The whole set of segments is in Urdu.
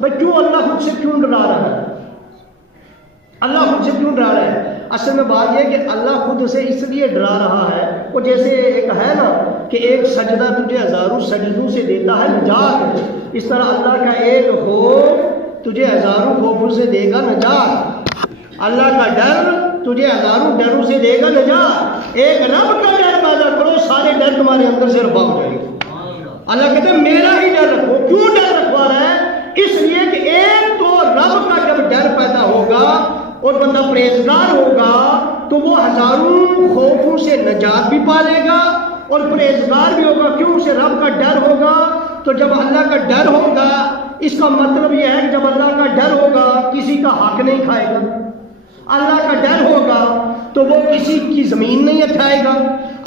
بھائی کیوں اللہ خود سے کیوں ڈرا رہا ہے؟ اللہ خود سے کیوں ڈرا رہا ہے؟ اصل میں بات یہ کہ اللہ خود سے اس لیے ڈرا رہا ہے، وہ جیسے ایک ہے نا کہ ایک سجدہ تجھے ہزاروں سجدوں سے دیتا ہے نجات، اس طرح اللہ کا ایک خوف تجھے ہزاروں خوفوں سے دے گا نجات، اللہ کا ڈر تجھے ہزاروں ڈروں سے دے گا نجات۔ ایک رب کا ڈر پیدا کرو، سارے ڈر تمہارے اندر سے رفع ہو جائے گا۔ اللہ کہتے ہیں میرا ہی ڈر رکھو۔ کیوں ڈر رکھوا رہا ہے؟ اس لیے کہ ایک تو رب کا جب ڈر پیدا ہوگا اور بندہ پرہیزگار ہوگا تو وہ ہزاروں خوفوں سے نجات بھی پالے گا اور پرہیزگار بھی ہوگا۔ کیوں؟ اسے رب کا ڈر ہوگا۔ تو جب اللہ کا ڈر ہوگا، اس کا مطلب یہ ہے کہ جب اللہ کا ڈر ہوگا کسی کا حق نہیں کھائے گا، اللہ کا ڈر ہوگا تو وہ کسی کی زمین نہیں اٹھائے گا،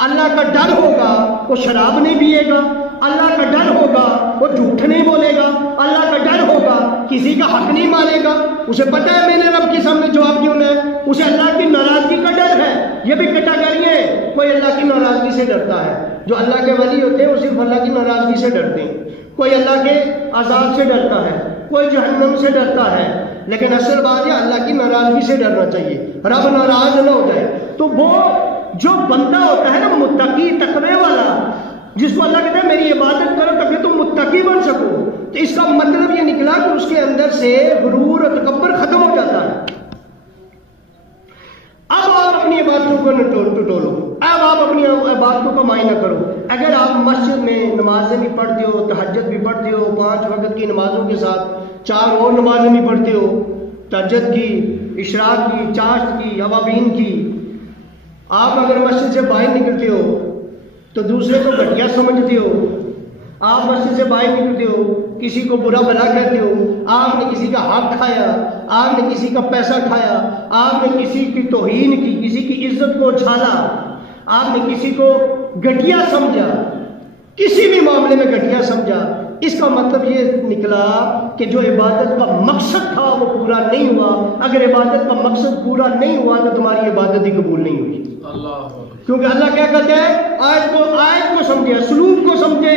اللہ کا ڈر ہوگا وہ شراب نہیں پیے گا، اللہ کا ڈر ہوگا وہ جھوٹ نہیں بولے گا، اللہ کا ڈر ہوگا کسی کا حق نہیں مانے گا۔ اسے پتہ ہے میں نے رب کے سامنے جواب کیوں ہے، اسے اللہ کی ناراضگی کا ڈر ہے۔ یہ بھی کیٹاگری ہے، کوئی اللہ کی ناراضگی سے ڈرتا ہے، جو اللہ کے ولی ہوتے ہیں وہ صرف اللہ کی ناراضگی سے ڈرتے ہیں، کوئی اللہ کے عذاب سے ڈرتا ہے، کوئی جہنم سے ڈرتا ہے، لیکن اصل بات ہے اللہ کی ناراضگی سے ڈرنا چاہیے، رب ناراض نہ ہو جائے۔ تو وہ جو بندہ ہوتا ہے نا متقی تقوی والا، جس کو اللہ کہتا ہے میری عبادت کرو تاکہ تم متقی بن سکو، تو اس کا مطلب یہ نکلا کہ اس کے اندر سے غرور اور تکبر ختم ہو جاتا ہے۔ اب آپ اپنی عبادتوں کو ٹٹولو، اب آپ اپنی عبادتوں کا معائنہ کرو۔ اگر آپ مسجد میں نمازیں بھی پڑھتے ہو، تہجد بھی پڑھتے ہو، 5 وقت کی نمازوں کے ساتھ 4 اور نمازیں بھی پڑھتے ہو، تہجد کی، اشراق کی، چاشت کی، اوابین کی، آپ اگر مسجد سے باہر نکلتے ہو تو دوسرے کو گھٹیا سمجھتے ہو، آپ مسجد سے باہر نکلتے ہو کسی کو برا بھلا کہتے ہو، آپ نے کسی کا حق کھایا، آپ نے کسی کا پیسہ کھایا، آپ نے کسی کی توہین کی، کسی کی عزت کو اچھالا، آپ نے کسی کو گھٹیا سمجھا، کسی بھی معاملے میں گھٹیا سمجھا، اس کا مطلب یہ نکلا کہ جو عبادت کا مقصد تھا وہ پورا نہیں ہوا۔ اگر عبادت کا مقصد پورا نہیں ہوا تو تمہاری عبادت ہی قبول نہیں ہوئی۔ کیونکہ اللہ کیا کہتے ہیں، آیت کو سمجھے، اسلوب کو سمجھے،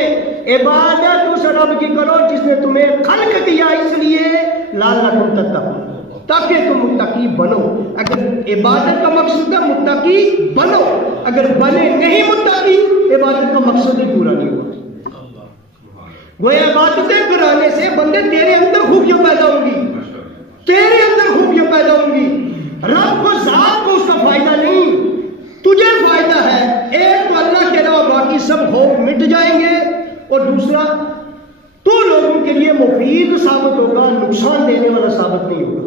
عبادت اس رب کی کرو جس نے تمہیں خلق کیا، اس لیے لعلکم تتقون، تاکہ تم متقی بنو۔ اگر عبادت کا مقصد ہے متقی بنو، اگر بنے نہیں متقی عبادت کا مقصد ہی پورا نہیں ہوا۔ گویا عبادتیں کرانے سے بندے تیرے اندر خوبیاں پیدا ہوں گی، تیرے اندر خوبیاں پیدا ہوں گی، رب کو ذات کو اس کا فائدہ نہیں، تجھے فائدہ ہے۔ ایک تو اللہ کے علاوہ باقی سب خوف مٹ جائیں گے، اور دوسرا تو لوگوں کے لیے مفید ثابت ہوگا، نقصان دینے والا ثابت نہیں ہوگا۔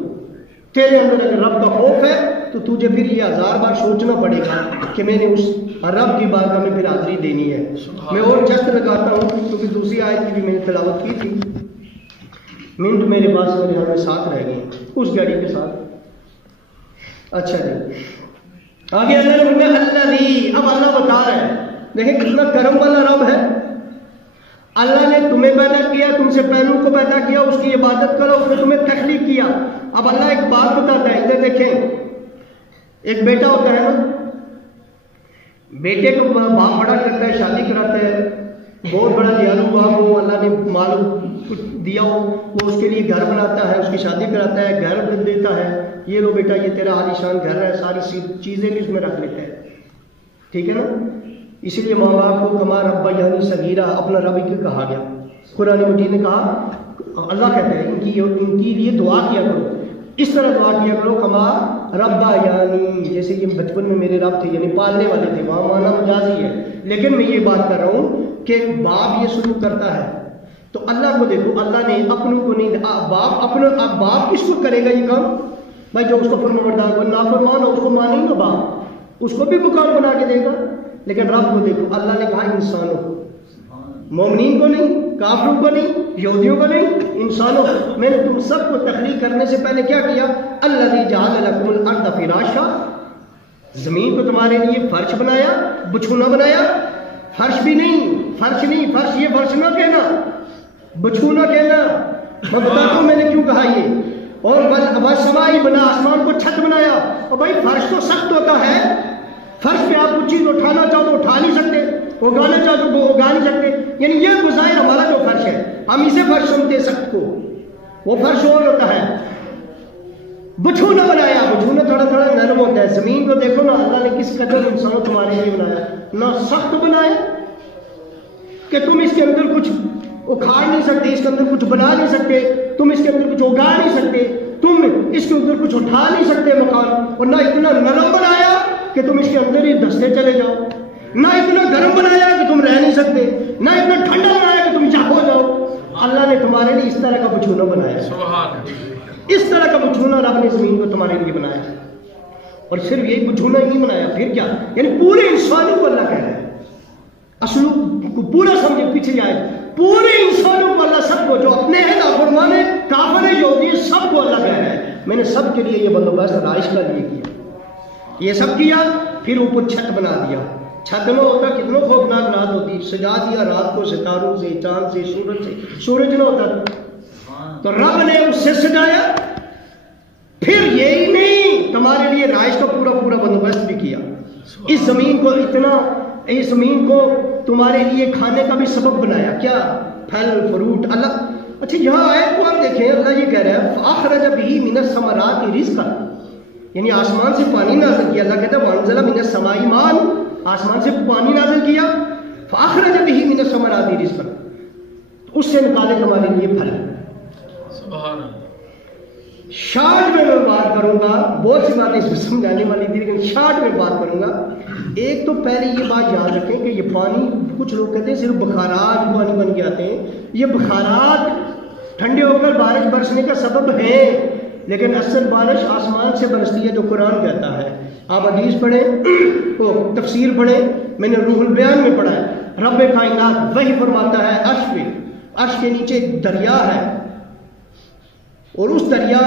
تیرے اندر اگر رب کا خوف ہے تو تجھے پھر یہ 1000 بار سوچنا پڑے گا کہ میں نے اس رب کی بارگاہ میں پھر حاضری دینی ہے۔ میں اور جست لگاتا ہوں کیونکہ دوسری آیت کی بھی میں نے تلاوت کی تھی، منٹ میرے پاس میرے ہمیں ساتھ رہ گئے اس گاڑی کے ساتھ۔ اچھا جی آگے اللہ اب اللہ بتا رہا ہے، دیکھیں کتنا کرم والا رب ہے۔ اللہ نے تمہیں پیدا کیا، تم سے پہلو کو پیدا کیا، اس کی عبادت کرو، اس نے تمہیں تخلیق کیا۔ اب اللہ ایک بات بتاتا ہے، ادھر دیکھیں، ایک بیٹا ہوتا ہے نا، بیٹے کو باپ بڑا کرتا ہے، شادی کراتا ہے، بہت بڑا دیالو باپ ہو، اللہ نے مال کچھ دیا ہو، وہ اس کے لیے گھر بناتا ہے، اس کی شادی کراتا ہے، گھر دیتا ہے، یہ لو بیٹا یہ تیرا عالیشان گھر ہے، ساری چیزیں بھی اس میں رکھ لیتا ہے، ٹھیک ہے نا۔ اسی لیے ماں باپ کو کما ربا یعنی صغیرہ اپنا رب کی کہا گیا۔ قرآن مجید نے کہا، اللہ کہتا ہے ان کی لیے دعا کیا کرو، اس طرح دعا کیا کرو کما ربا یعنی، جیسے یہ بچپن میں میرے رب تھے، یعنی پالنے والے تھے، وہاں مانا مجازی ہے، لیکن میں یہ بات کر رہا ہوں کہ باپ یہ سلوک کرتا ہے تو اللہ کو دیکھو، اللہ نے اپنوں کو نہیں، باپ کس کو کرے گا یہ کام؟ بھائی جو اس کو فرمانبردار ہو، نافرمان ہو، اس کو مانے گا باپ، اس کو بھی مقام بنا کے دے گا۔ لیکن رب کو دیکھو، اللہ نے کہا انسانوں کو، مومنین کو نہیں، کافروں کو نہیں، یہودیوں کو نہیں، انسانوں کو، میں نے تم سب کو تخلیق کرنے سے پہلے کیا کیا؟ الذی جعل لکم الارض فراشا، زمین کو تمہارے لیے فرش بنایا، بچھونا بنایا، فرش بھی نہیں، فرش نہیں، فرش یہ فرش نہ کہنا، بچھونا کہنا، میں بتاتا ہوں میں نے کیوں کہا یہ۔ اور سمائی بنا، آسمان کو چھت بنایا، اور بھائی فرش تو سخت ہوتا ہے، فرش پہ آپ کچھ چیز اٹھانا چاہو تو اٹھا نہیں سکتے، اگانا چاہو تو اگا نہیں سکتے، یعنی یہ گزائر ہمارا جو فرش ہے، ہم اسے فرش سمجھتے سخت کو، وہ فرش اور ہوتا ہے. بچھونا بنایا, بچھونا تھوڑا تھوڑا نرم ہوتا ہے. زمین کو دیکھو نا, اللہ نے کس قدر انسان تمہارے لیے بنایا. نہ سخت بنایا کہ تم اس کے اندر کچھ اکھاڑ نہیں سکتے, اس کے اندر کچھ بنا نہیں سکتے, تم اس کے اندر کچھ اگا نہیں سکتے, تم اس کے اندر کچھ اٹھا نہیں سکتے مکان. اور نہ اتنا نرم بنایا کہ تم اس کے اندر ہی دھستے چلے جاؤ, نہ اتنا گرم بنایا کہ تم رہ نہیں سکتے, نہ اتنا ٹھنڈا بنایا کہ تم ہو جاؤ. اللہ نے تمہارے لیے اس طرح کا بچھونا بنایا. اس طرح کا بچھونا رب نے زمین کو تمہارے لیے بنایا. اور صرف یہی بچھونا ہی نہیں بنایا, پھر کیا, یعنی پورے انسانوں کو اللہ کہہ رہا ہے. اصل کو پورا سمجھے, پیچھے جائے, پورے انسانوں کو اللہ, سب کو, جو اپنے ہیں نافرمان ہیں, کافر ہیں, یہودی ہیں, سب کو اللہ کہہ رہا ہے میں نے سب کے لیے یہ بندوبست رہائش کا لیے کیا. یہ سب کیا, پھر اوپر چھت بنا دیا. چھت نہ ہوتا کتنا خوفناک رات ہوتی, سجا دیا رات کو ستاروں سے, چاند سے, سورج سے. سورج نہ ہوتا تو رب نے اس سے سجایا. پھر یہی نہیں, تمہارے لیے رہائش کا پورا پورا بندوبست بھی کیا. اس زمین کو اتنا, اس زمین کو تمہارے لیے کھانے کا بھی سبب بنایا. کیا, پھل فروٹ. اللہ, اچھا یہاں آیت کو آپ دیکھیں, اللہ یہ کہہ رہا ہے فَأَخْرَجَ بِهِ مِنَ الثَّمَرَاتِ رِزْقًا, یعنی آسمان سے پانی نازل کیا. اللہ کہتا ہے وَأَنزَلَ مِنَ السَّمَاءِ مَاءً, آسمان سے پانی نازل کیا. فَأَخْرَجَ بِهِ مِنَ الثَّمَرَاتِ رِزْقًا, اس سے نکالے تمہارے لیے پھل. سبحان اللہ. شارٹ میں بات کروں گا, بہت سی باتیں اس میں سمجھانے والی تھی لیکن شارٹ میں بات کروں گا. ایک تو پہلے یہ بات یاد رکھیں کہ یہ پانی, کچھ لوگ کہتے ہیں صرف بخارات پانی بن کے آتے ہیں. یہ بخارات ٹھنڈے ہو کر بارش برسنے کا سبب ہے, لیکن اصل بارش آسمان سے برستی ہے جو قرآن کہتا ہے. آپ حدیث پڑھیں, تفسیر پڑھیں, میں نے روح البیان میں پڑھا ہے. رب کائنات وہی فرماتا ہے عرش پہ, عرش کے نیچے ایک دریا ہے, اور اس دریا,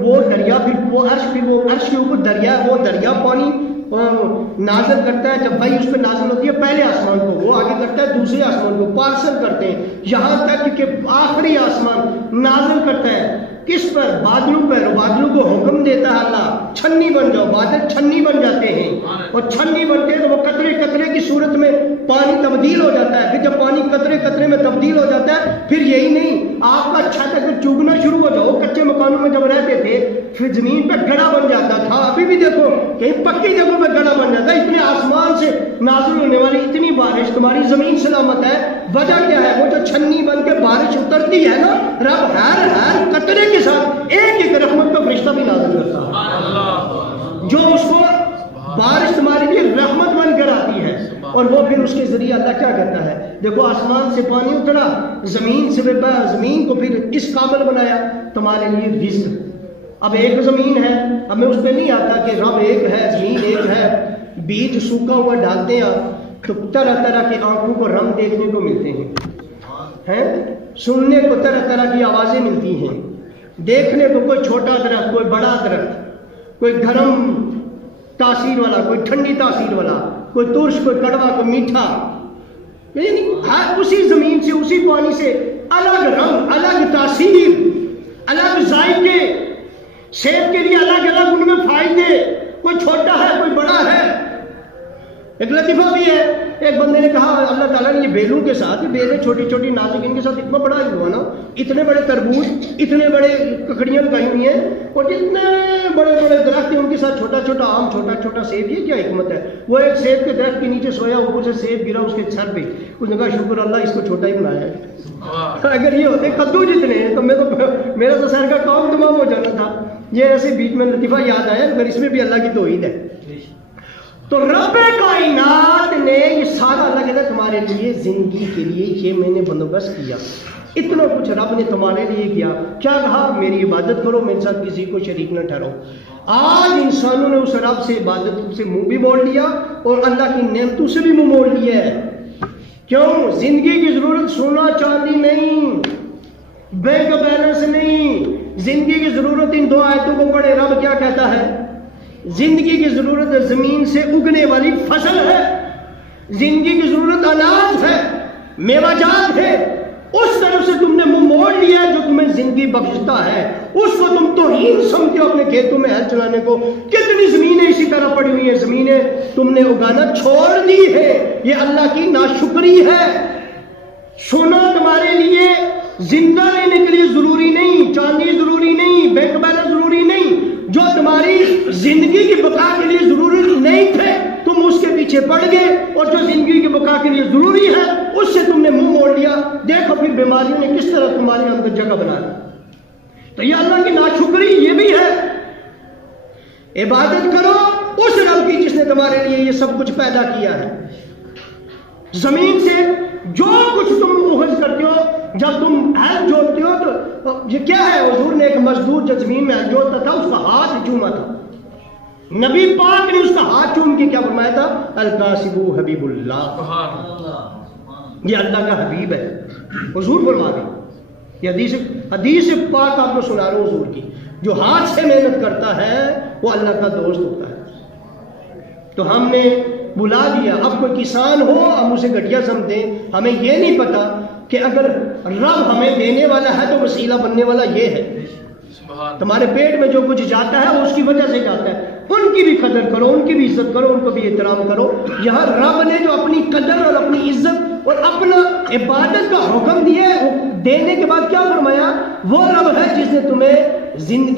وہ دریا پھر وہ عرش, پھر وہ عرش کے اوپر دریا, وہ دریا پانی نازل کرتا ہے. جب وہی اس پہ نازل ہوتی ہے پہلے آسمان کو, وہ آگے کرتا ہے دوسرے آسمان کو, پارسل کرتے ہیں یہاں تک کہ آخری آسمان نازل کرتا ہے. کس پر, بادلوں پر. بادلوں کو حکم دیتا ہے اللہ چھنی بن جاؤ, بادل چھنی بن جاتے ہیں, اور چھنی بنتے ہیں تو وہ قطرے قطرے کی صورت میں پانی تبدیل ہو جاتا ہے. پھر جب پانی قطرے قطرے میں تبدیل ہو جاتا ہے, پھر یہی نہیں, آپ کا چھت اگر چوبنا شروع ہو جاؤ, کچے مکانوں میں جب رہتے تھے پھر زمین پہ گڑا بن جاتا تھا. ابھی بھی دیکھو کہیں پکی جگہوں پہ گڑا بن جاتا ہے. اتنے آسمان سے نازل ہونے والی اتنی بارش, تمہاری زمین سلامت ہے. وجہ کیا ہے, وہ جو چھنی بن کے بارش اترتی ہے نا, رب ہر قطرے کے ساتھ ایک ایک رحمت کا فرشتہ بھی نازل کرتا ہے, جو اس کو بارش تمہارے لیے رحمت بن کر آتی ہے. اور وہ پھر اس کے ذریعے اللہ کیا کرتا ہے, دیکھو آسمان سے پانی اترا, زمین سے زمین کو پھر اس قابل بنایا تمہارے لیے رزق. اب ایک زمین ہے, اب میں اس پہ نہیں آتا کہ رب ایک ہے, زمین ایک ہے. بیج سوکھا ہوا ڈالتے ہیں تو طرح طرح کے آنکھوں کو رنگ دیکھنے کو ملتے ہیں, سننے کو طرح طرح کی آوازیں ملتی ہیں, دیکھنے کو کوئی چھوٹا درخت, کوئی بڑا درخت, کوئی گرم تاثیر والا, کوئی ٹھنڈی تاثیر والا, کوئی ترش, کوئی کڑوا, کوئی میٹھا. یعنی اسی زمین سے, اسی پانی سے الگ رنگ, الگ تاثیر, الگ ذائقے. سیب کے لیے الگ الگ ان میں فائدے, کوئی چھوٹا ہے کوئی بڑا ہے. ایک لطیفہ بھی ہے, ایک بندے نے کہا اللہ تعالیٰ نے یہ بیلوں کے ساتھ, بیلیں چھوٹی چھوٹی نازک, ان کے ساتھ اتنا بڑا ہی ہوا نا, اتنے بڑے تربوز, اتنے بڑے ککڑیاں لگائی ہوئی ہیں, اور جتنے بڑے بڑے درخت ہیں ان کے ساتھ چھوٹا چھوٹا آم, چھوٹا چھوٹا سیب. یہ کیا حکمت ہے. وہ ایک سیب کے درخت کے نیچے سویا, اوپر سے سیب گرا اس کے سر پہ, اس نے کہا شکر اللہ اس کو چھوٹا ہی بنایا ہے. اگر یہ ہوتے کدو جتنے ہیں تو میرا تو سر کا کام تمام ہو جانا تھا. یہ ایسے بیچ میں لطیفہ یاد آیا, مگر اس میں بھی اللہ کی توحید ہے. تو رب کائنات نے یہ سارا اللہ کہتا ہے تمہارے لیے, زندگی کے لیے یہ میں نے بندوبست کیا. اتنا کچھ رب نے تمہارے لیے کیا. کیا کہا, میری عبادت کرو, میرے ساتھ کسی کو شریک نہ ٹھہراؤ. آج انسانوں نے اس رب سے عبادت سے منہ بھی موڑ لیا, اور اللہ کی نعمتوں سے بھی منہ موڑ لیا ہے. کیوں, زندگی کی ضرورت سونا چاندی نہیں, بینک بیلنس نہیں. زندگی کی ضرورت ان دو آیتوں کو پڑھے. رب کیا کہتا ہے, زندگی کی ضرورت زمین سے اگنے والی فصل ہے, زندگی کی ضرورت اناج ہے, میوہ جات ہے. اس طرف سے تم نے منہ موڑ لیا ہے جو تمہیں زندگی بخشتا ہے, اس کو تم توہین سمجھتے ہو اپنے کھیتوں میں ہل چلانے کو. کتنی زمینیں اسی طرح پڑی ہوئی ہیں, زمینیں تم نے اگانا چھوڑ دی ہے. یہ اللہ کی ناشکری ہے. سونا تمہارے لیے زندہ رہنے کے لیے ضروری نہیں, چاندی ضروری نہیں، بینک بیلنس ضروری نہیں، جو تمہاری زندگی کی بقا کے لیے ضروری نہیں تھے تم اس کے پیچھے پڑ گئے، اور جو زندگی کی بقا کے لیے ضروری ہے اس سے تم نے منہ موڑ لیا۔ دیکھو پھر بیماریوں نے کس طرح تمہارے اندر جگہ بنا لی۔ تو یہ اللہ کی ناشکری یہ بھی ہے۔ عبادت کرو اس رب کی جس نے تمہارے لیے یہ سب کچھ پیدا کیا ہے۔ زمین سے جو کچھ تم اخذ کرتے ہو، جب تم ہل جوتتے ہو تو یہ کیا ہے؟ حضور نے ایک مزدور جو زمین میں ہل جوتتا تھا اس کا ہاتھ چوما تھا، نبی پاک نے اس کا ہاتھ چوم کے کیا فرمایا تھا؟ القاسب حبیب اللہ، یہ اللہ کا حبیب ہے، حضور فرما دیں۔ یہ حدیث پاک آپ کو سنا رہا ہوں حضور کی، جو ہاتھ سے محنت کرتا ہے وہ اللہ کا دوست ہوتا ہے۔ تو ہم نے بلا دیا، اب کوئی کسان ہو ہم اسے گھٹیا سمجھیں، ہمیں یہ نہیں پتا کہ اگر رب ہمیں دینے والا ہے تو وسیلہ بننے والا یہ ہے۔ تمہارے پیٹ میں جو کچھ جاتا ہے وہ اس کی وجہ سے جاتا ہے، ان کی بھی قدر کرو، ان کی بھی عزت کرو، ان کو بھی احترام کرو۔ یہاں رب نے جو اپنی قدر اور اپنی عزت اور اپنا عبادت کا حکم دیے، دینے کے بعد کیا فرمایا؟ وہ رب ہے جس نے تمہیں زندگی